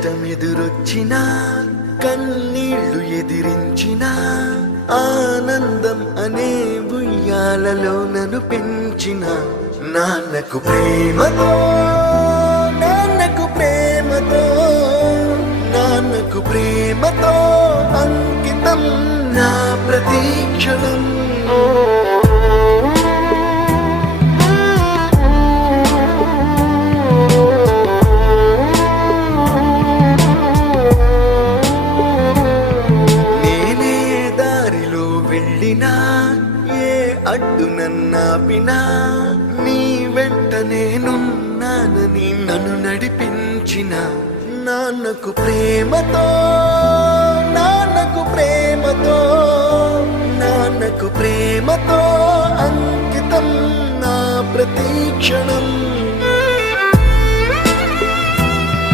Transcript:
కష్టమెదురొచ్చినా కన్నీళ్లు ఎదిరించినా ఆనందం అనే ఉయ్యాలలో నన్ను పెంచిన నాన్నకు ప్రేమతో నాన్నకు ప్రేమతో నాన్నకు ప్రేమతో అంకితం నా ప్రతీక్షణం. ఏ అడ్డు నన్నాపినా నీ వెంట నేనున్నానని నన్ను నడిపించిన నాన్నకు ప్రేమతో నాన్నకు ప్రేమతో నాన్నకు ప్రేమతో అంకితం నా ప్రతీక్షణం.